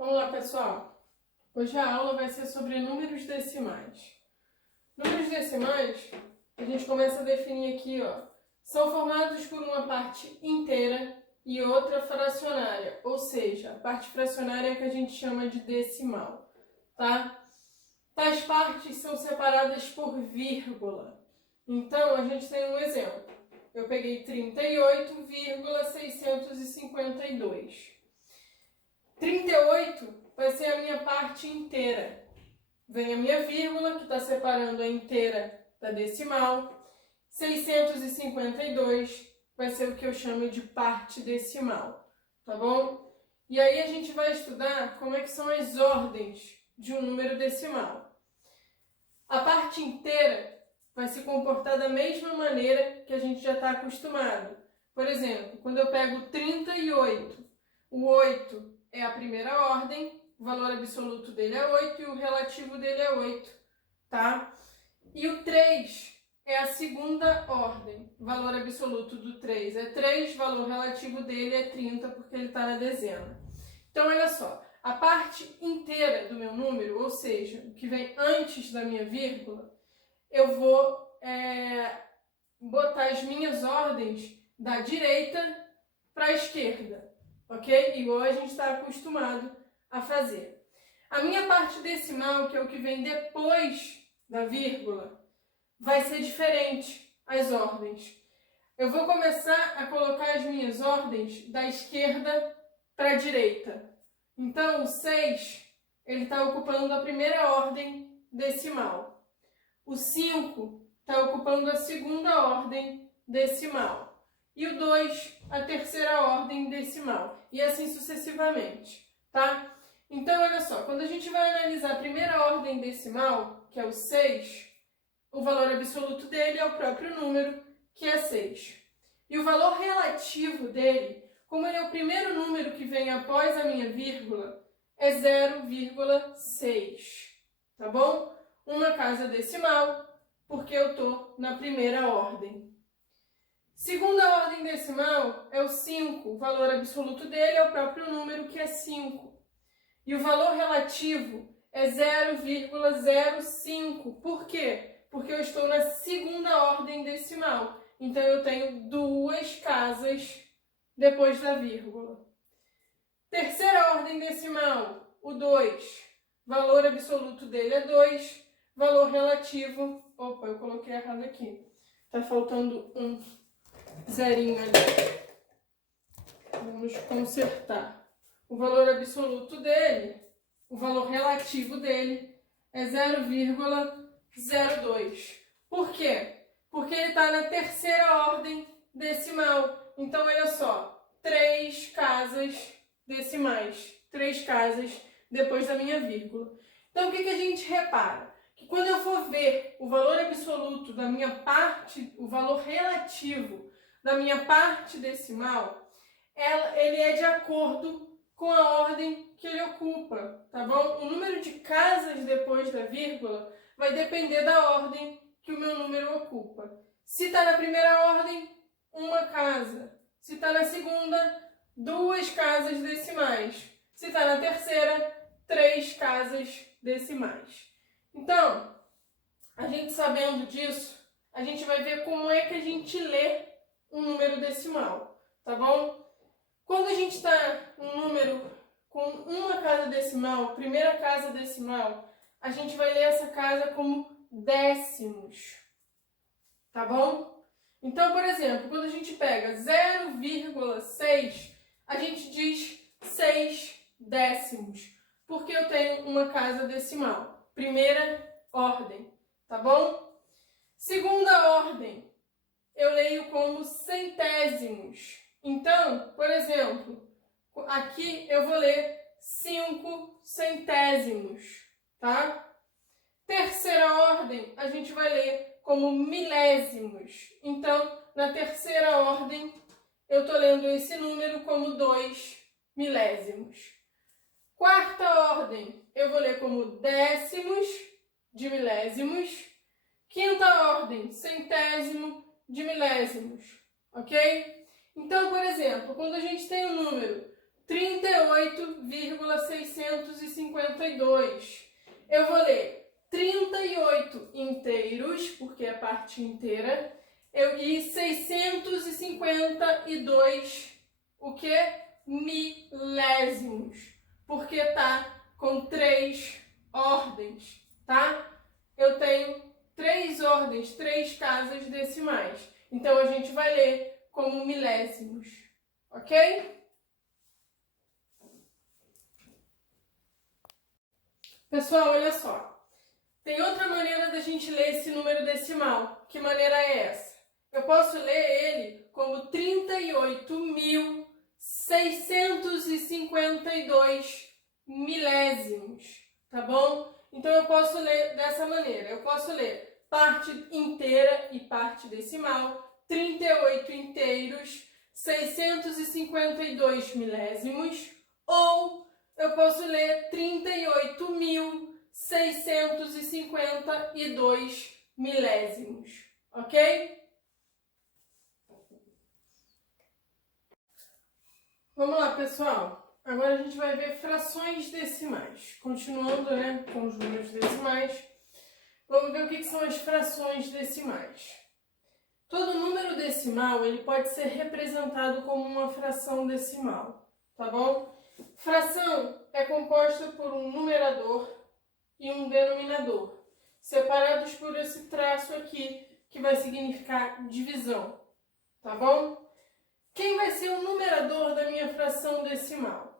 Vamos lá, pessoal. Hoje a aula vai ser sobre números decimais. Números decimais, a gente começa a definir aqui, ó. São formados por uma parte inteira e outra fracionária, ou seja, a parte fracionária é que a gente chama de decimal, tá? Tais partes são separadas por vírgula. Então, a gente tem um exemplo. Eu peguei 38,652. 38 vai ser a minha parte inteira. Vem a minha vírgula, que está separando a inteira da decimal. 652 vai ser o que eu chamo de parte decimal, tá bom? E aí a gente vai estudar como é que são as ordens de um número decimal. A parte inteira vai se comportar da mesma maneira que a gente já está acostumado. Por exemplo, quando eu pego 38, o 8 é a primeira ordem, o valor absoluto dele é 8 e o relativo dele é 8, tá? E o 3 é a segunda ordem, o valor absoluto do 3 é 3, o valor relativo dele é 30 porque ele está na dezena. Então, olha só, a parte inteira do meu número, ou seja, o que vem antes da minha vírgula, eu vou botar as minhas ordens da direita para a esquerda, ok? Igual a gente está acostumado a fazer. A minha parte decimal, que é o que vem depois da vírgula, vai ser diferente as ordens. Eu vou começar a colocar as minhas ordens da esquerda para a direita. Então, o 6, ele está ocupando a primeira ordem decimal. O 5 está ocupando a segunda ordem decimal. E o 2, a terceira ordem decimal. E assim sucessivamente, tá? Então, olha só, quando a gente vai analisar a primeira ordem decimal, que é o 6, o valor absoluto dele é o próprio número, que é 6. E o valor relativo dele, como ele é o primeiro número que vem após a minha vírgula, é 0,6, tá bom? Uma casa decimal, porque eu estou na primeira ordem. Segunda ordem decimal é o 5, o valor absoluto dele é o próprio número, que é 5. E o valor relativo é 0,05. Por quê? Porque eu estou na segunda ordem decimal. Então, eu tenho duas casas depois da vírgula. Terceira ordem decimal, o 2. Valor absoluto dele é 2. Valor relativo... Opa, eu coloquei errado aqui. Tá faltando um zerinho ali. Vamos consertar. O valor absoluto dele, o valor relativo dele, é 0,02. Por quê? Porque ele está na terceira ordem decimal. Então, olha só, 3 casas decimais. 3 casas depois da minha vírgula. Então, o que a gente repara? Que quando eu for ver o valor absoluto da minha parte, o valor relativo da minha parte decimal, ele é de acordo com a ordem que ele ocupa, tá bom? O número de casas depois da vírgula vai depender da ordem que o meu número ocupa. Se está na primeira ordem, uma casa. Se está na segunda, 2 casas decimais. Se está na terceira, 3 casas decimais. Então, a gente sabendo disso, a gente vai ver como é que a gente lê um número decimal, tá bom? Quando a gente está um número com uma casa decimal, primeira casa decimal, a gente vai ler essa casa como décimos, tá bom? Então, por exemplo, quando a gente pega 0,6, a gente diz 6 décimos, porque eu tenho uma casa decimal. Primeira ordem, tá bom? Segunda ordem, eu leio como centésimos. Então, por exemplo, aqui eu vou ler 5 centésimos, tá? Terceira ordem, a gente vai ler como milésimos. Então, na terceira ordem, eu estou lendo esse número como 2 milésimos. Quarta ordem, eu vou ler como décimos de milésimos. Quinta ordem, centésimo de milésimos, ok? Então, por exemplo, quando a gente tem o número 38,652. Eu vou ler 38 inteiros, porque é a parte inteira, e 652, o que? Milésimos, porque tá com 3 ordens, tá? Eu tenho 3 ordens, 3 casas decimais. Então, a gente vai ler como milésimos, ok? Pessoal, olha só. Tem outra maneira da gente ler esse número decimal. Que maneira é essa? Eu posso ler ele como 38.652 milésimos, tá bom? Então, eu posso ler dessa maneira. Eu posso ler parte inteira e parte decimal, 38 inteiros, 652 milésimos, ou eu posso ler 38.652 milésimos, ok? Vamos lá, pessoal. Agora a gente vai ver frações decimais. Continuando, né, com os números decimais, vamos ver o que são as frações decimais. Todo número decimal ele pode ser representado como uma fração decimal, tá bom? Fração é composta por um numerador e um denominador, separados por esse traço aqui, que vai significar divisão, tá bom? Quem vai ser o numerador da minha fração decimal?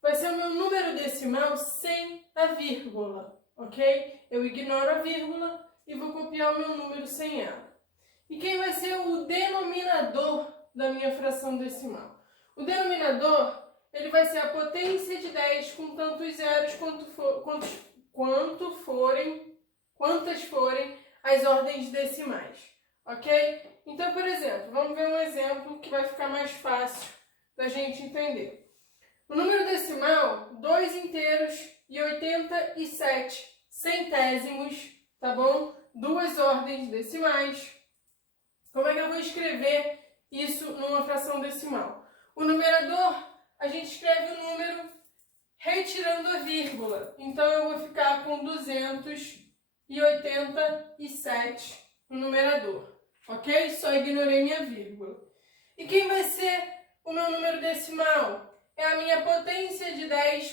Vai ser o meu número decimal sem a vírgula, ok? Eu ignoro a vírgula e vou copiar o meu número sem ela. E quem vai ser o denominador da minha fração decimal? O denominador ele vai ser a potência de 10 com tantos zeros quantas forem as ordens decimais, ok? Então, por exemplo, vamos ver um exemplo que vai ficar mais fácil da gente entender. O número decimal, 2 inteiros e 87 centésimos, tá bom? 2 ordens decimais. Como é que eu vou escrever isso numa fração decimal? O numerador, a gente escreve o número retirando a vírgula. Então, eu vou ficar com 287 no numerador, ok? Só ignorei minha vírgula. E quem vai ser o meu número decimal? É a minha potência de 10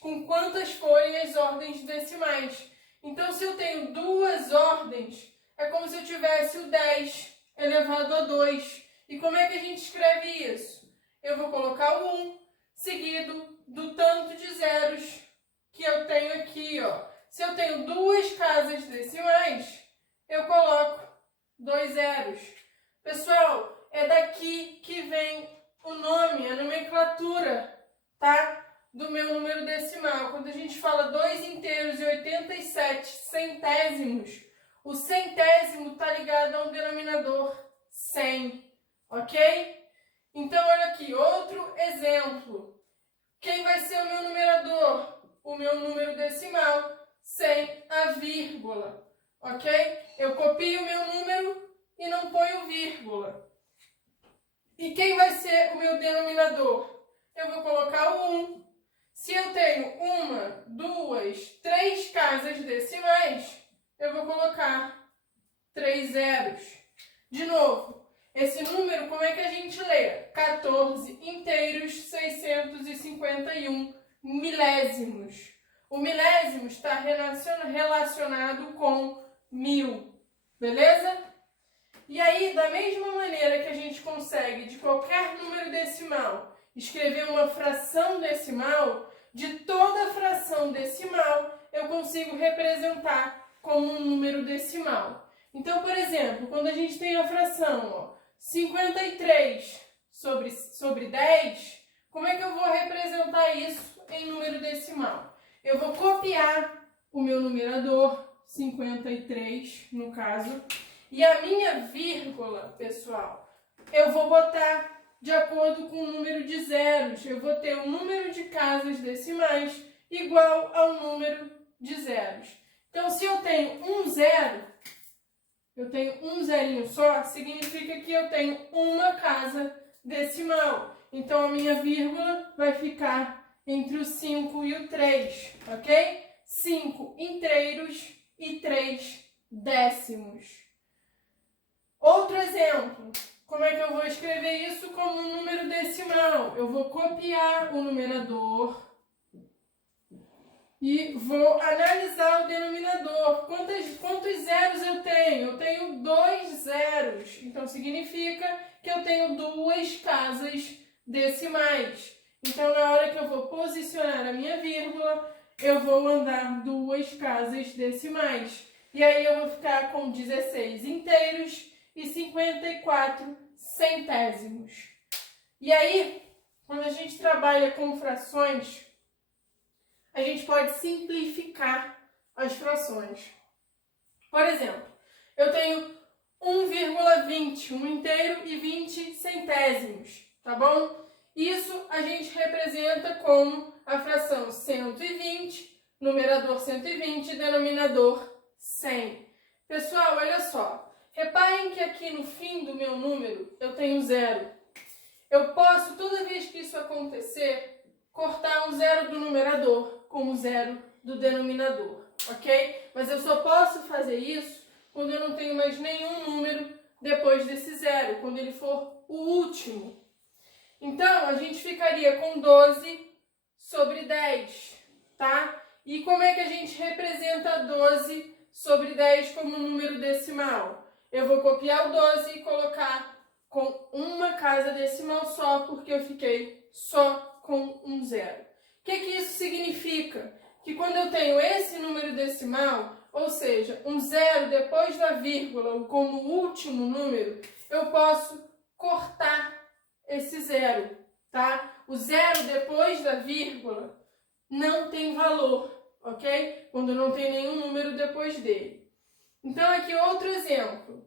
com quantas forem as ordens decimais. Então, se eu tenho 2 ordens, é como se eu tivesse o 10 elevado a 2. E como é que a gente escreve isso? Eu vou colocar o 1 seguido do tanto de zeros que eu tenho aqui, ó. Se eu tenho 2 casas decimais, eu coloco 2 zeros. Pessoal, é daqui que vem o nome, a nomenclatura, tá? Do meu número decimal. Quando a gente fala 2 inteiros e 87 centésimos, o centésimo está ligado a um denominador 100, ok? Então, olha aqui, outro exemplo. Quem vai ser o meu numerador? O meu número decimal sem a vírgula, ok? Eu copio o meu número e não ponho vírgula. E quem vai ser o meu denominador? Eu vou colocar o 1. Se eu tenho 1, 2, 3 casas decimais, eu vou colocar 3 zeros. De novo, esse número, como é que a gente lê? 14 inteiros, 651 milésimos. O milésimo está relacionado com 1000, beleza? E aí, da mesma maneira que a gente consegue, de qualquer número decimal, escrever uma fração decimal, de toda fração decimal, eu consigo representar como um número decimal. Então, por exemplo, quando a gente tem a fração, ó, 53 sobre 10, como é que eu vou representar isso em número decimal? Eu vou copiar o meu numerador, 53 no caso, e a minha vírgula, pessoal, eu vou botar de acordo com o número de zeros. Eu vou ter o número de casas decimais igual ao número de zeros. Então, se eu tenho um zero, eu tenho um zerinho só, significa que eu tenho uma casa decimal. Então, a minha vírgula vai ficar entre o 5 e o 3, ok? 5 inteiros e 3 décimos. Outro exemplo. Como é que eu vou escrever isso como um número decimal? Eu vou copiar o numerador e vou analisar o denominador. Quantos zeros eu tenho? Eu tenho 2 zeros. Então, significa que eu tenho 2 casas decimais. Então, na hora que eu vou posicionar a minha vírgula, eu vou andar 2 casas decimais. E aí, eu vou ficar com 16 inteiros e 54 centésimos. E aí, quando a gente trabalha com frações, a gente pode simplificar as frações. Por exemplo, eu tenho 1,20, 1 inteiro e 20 centésimos, tá bom? Isso a gente representa como a fração 120, numerador 120, denominador 100. Pessoal, olha só. Reparem que aqui no fim do meu número eu tenho 0. Eu posso, toda vez que isso acontecer, cortar um 0 do numerador com um 0 do denominador, ok? Mas eu só posso fazer isso quando eu não tenho mais nenhum número depois desse 0, quando ele for o último. Então, a gente ficaria com 12 sobre 10, tá? E como é que a gente representa 12 sobre 10 como número decimal? Eu vou copiar o 12 e colocar com uma casa decimal só, porque eu fiquei só com um 0. O que isso significa? Que quando eu tenho esse número decimal, ou seja, um 0 depois da vírgula como último número, eu posso cortar esse 0, tá? O 0 depois da vírgula não tem valor, ok? Quando não tem nenhum número depois dele. Então, aqui outro exemplo.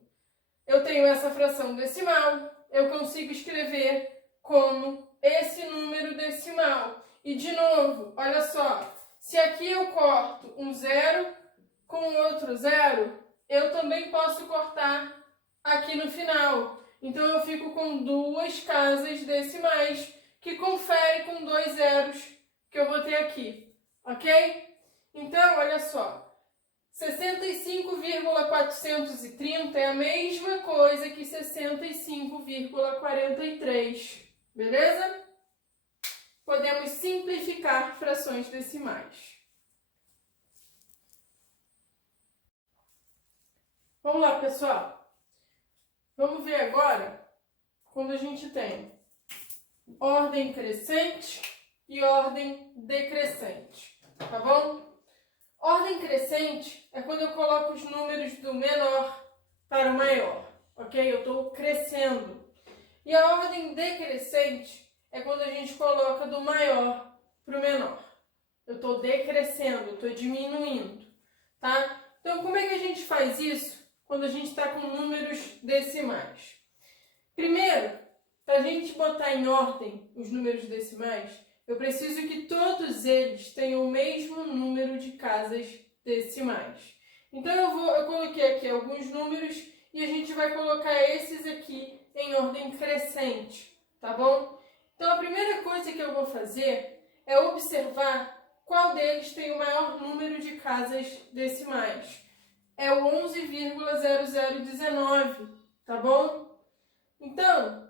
Eu tenho essa fração decimal, eu consigo escrever como esse número decimal. E, de novo, olha só, se aqui eu corto um 0 com outro 0, eu também posso cortar aqui no final. Então, eu fico com 2 casas decimais, que confere com 2 zeros que eu vou ter aqui, ok? Então, olha só. 65,430 é a mesma coisa que 65,43, beleza? Podemos simplificar frações decimais. Vamos lá, pessoal. Vamos ver agora quando a gente tem ordem crescente e ordem decrescente, tá bom? Ordem crescente é quando eu coloco os números do menor para o maior, ok? Eu estou crescendo. E a ordem decrescente é quando a gente coloca do maior para o menor. Eu estou decrescendo, eu estou diminuindo, tá? Então, como é que a gente faz isso quando a gente está com números decimais? Primeiro, para a gente botar em ordem os números decimais, eu preciso que todos eles tenham o mesmo número de casas decimais. Então, eu coloquei aqui alguns números e a gente vai colocar esses aqui em ordem crescente, tá bom? Então, a primeira coisa que eu vou fazer é observar qual deles tem o maior número de casas decimais. É o 11,0019, tá bom? Então,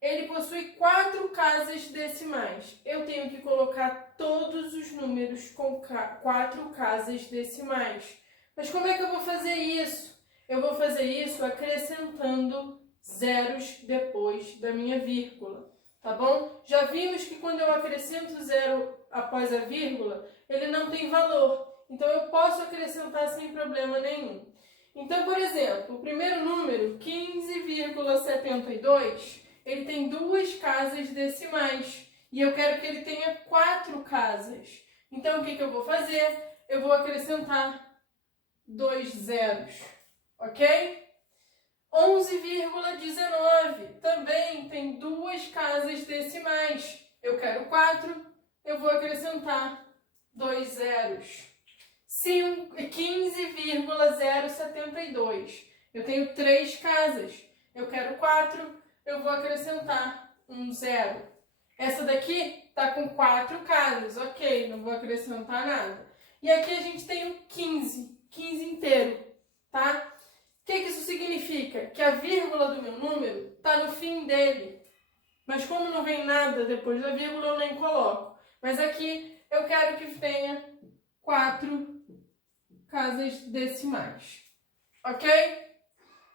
ele possui 4 casas decimais. Eu tenho que colocar todos os números com 4 casas decimais. Mas como é que eu vou fazer isso? Eu vou fazer isso acrescentando zeros depois da minha vírgula, tá bom? Já vimos que quando eu acrescento zero após a vírgula, ele não tem valor. Então, eu posso acrescentar sem problema nenhum. Então, por exemplo, o primeiro número, 15,72, ele tem 2 casas decimais. E eu quero que ele tenha 4 casas. Então, o que eu vou fazer? Eu vou acrescentar 2 zeros, ok? 11,19 também tem 2 casas decimais. Eu quero 4, eu vou acrescentar 2 zeros. 15,072. Eu tenho 3 casas. Eu quero 4, eu vou acrescentar um zero. Essa daqui está com 4 casas, ok, não vou acrescentar nada. E aqui a gente tem o 15 inteiro, tá? O que isso significa? Que a vírgula do meu número está no fim dele. Mas como não vem nada depois da vírgula, eu nem coloco. Mas aqui eu quero que tenha 4 casas decimais, ok?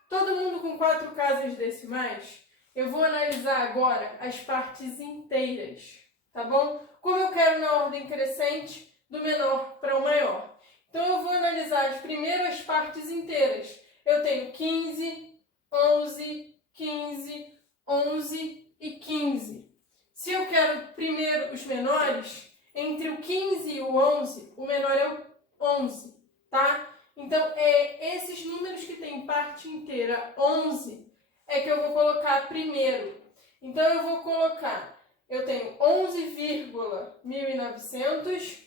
Todo mundo com 4 casas decimais, eu vou analisar agora as partes inteiras, tá bom? Como eu quero na ordem crescente, do menor para o maior. Então eu vou analisar as primeiras partes inteiras. Eu tenho 15, 11, 15, 11 e 15. Se eu quero primeiro os menores, entre o 15 e o 11, o menor é o 11, tá? Então, esses números que têm parte inteira 11 é que eu vou colocar primeiro. Então, eu tenho 11,1900,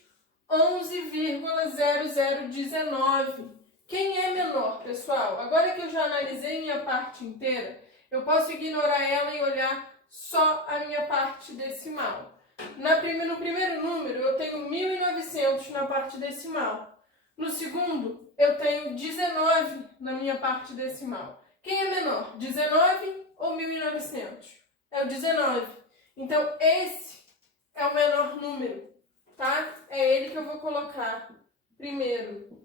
11,0019. Quem é menor, pessoal? Agora que eu já analisei minha parte inteira, eu posso ignorar ela e olhar só a minha parte decimal. No primeiro número, eu tenho 1900 na parte decimal. No segundo, eu tenho 19 na minha parte decimal. Quem é menor, 19 ou 1900? É o 19. Então, esse é o menor número, tá? É ele que eu vou colocar primeiro.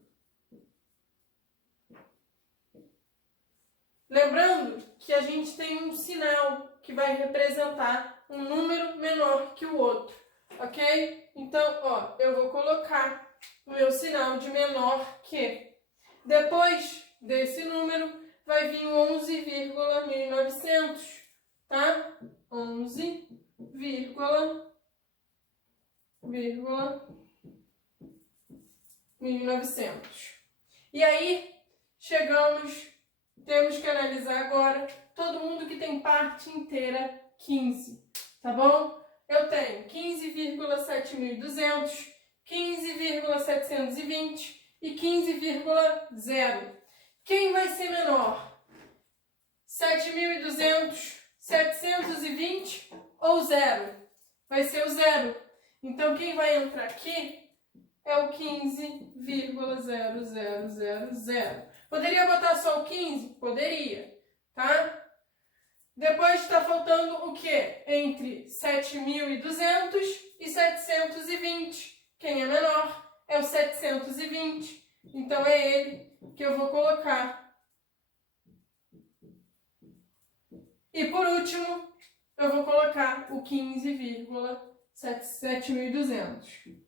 Lembrando que a gente tem um sinal que vai representar um número menor que o outro, ok? Então, ó, eu vou colocar o meu sinal de menor que. Depois desse número, vai vir o 11,1900, tá? 11,1900. E aí, temos que analisar agora todo mundo que tem parte inteira 15, tá bom? Eu tenho 15,7200, 15,720 e 15,0. Quem vai ser menor? 7.200, 720 ou 0? Vai ser o 0. Então, quem vai entrar aqui é o 15,0000. Poderia botar só o 15? Poderia, tá? Depois está faltando o quê? Entre 7.200 e 720. Quem é menor é o 720. Então, é ele que eu vou colocar. E por último, eu vou colocar o 15,7.200.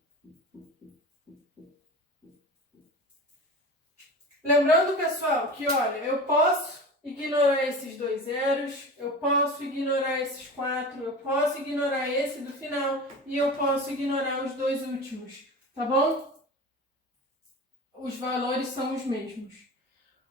Lembrando, pessoal, que olha, eu posso ignorar esses 2 zeros, eu posso ignorar esses 4, eu posso ignorar esse do final e eu posso ignorar os 2 últimos, tá bom? Os valores são os mesmos.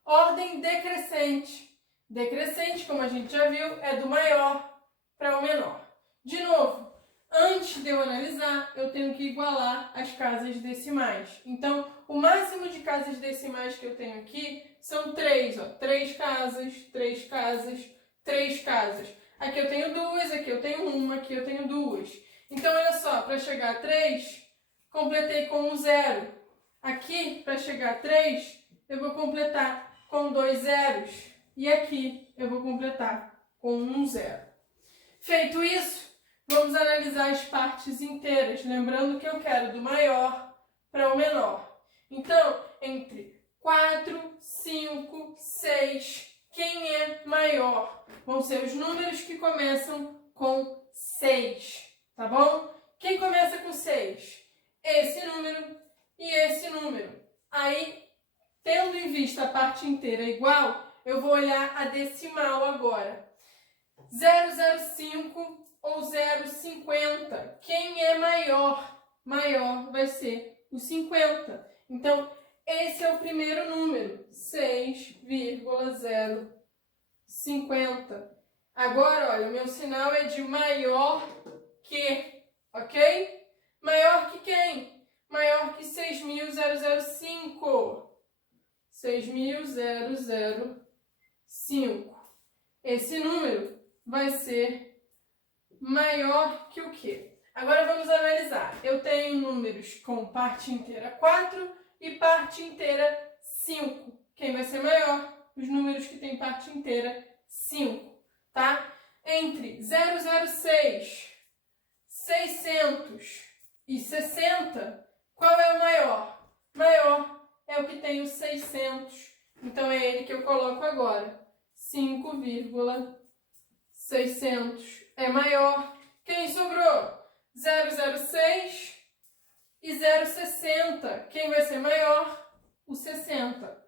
Ordem decrescente. Decrescente, como a gente já viu, é do maior para o menor. De novo, antes de eu analisar, eu tenho que igualar as casas decimais. Então, o máximo de casas decimais que eu tenho aqui são 3, ó. 3 casas, 3 casas, 3 casas. Aqui eu tenho 2, aqui eu tenho 1, aqui eu tenho 2. Então, olha só, para chegar a 3, completei com um 0. Aqui, para chegar a 3, eu vou completar com 2 zeros. E aqui eu vou completar com um 0. Feito isso, vamos analisar as partes inteiras, lembrando que eu quero do maior para o menor. Então, entre 4, 5, 6, quem é maior? Vão ser os números que começam com 6, tá bom? Quem começa com 6? Esse número e esse número. Aí, tendo em vista a parte inteira igual, eu vou olhar a decimal agora. 0,05 ou 0,50. Quem é maior? Maior vai ser o 50. Então, esse é o primeiro número, 6,050. Agora, olha, o meu sinal é de maior que, ok? Maior que quem? Maior que 6.005. 6.005. Esse número vai ser maior que o quê? Agora vamos analisar. Eu tenho números com parte inteira 4 e parte inteira 5. Quem vai ser maior? Os números que têm parte inteira 5, tá? Entre 006, 600 e 60, qual é o maior? Maior é o que tem o 600. Então, é ele que eu coloco agora. 5,600 é maior. Quem sobrou? 006 e 060. Quem vai ser maior? O 60.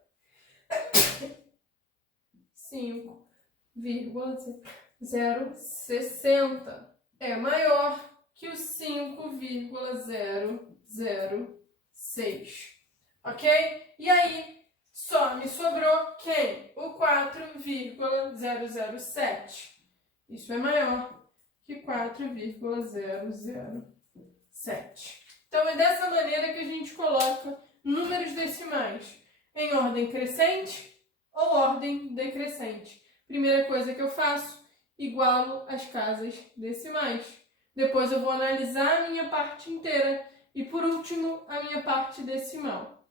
5,060 é maior que o 5,006. Ok? E aí, só me sobrou quem? O 4,007. Isso é maior que 4,007. Então, é dessa maneira que a gente coloca números decimais em ordem crescente ou ordem decrescente. Primeira coisa que eu faço, igualo as casas decimais. Depois eu vou analisar a minha parte inteira e, por último, a minha parte decimal.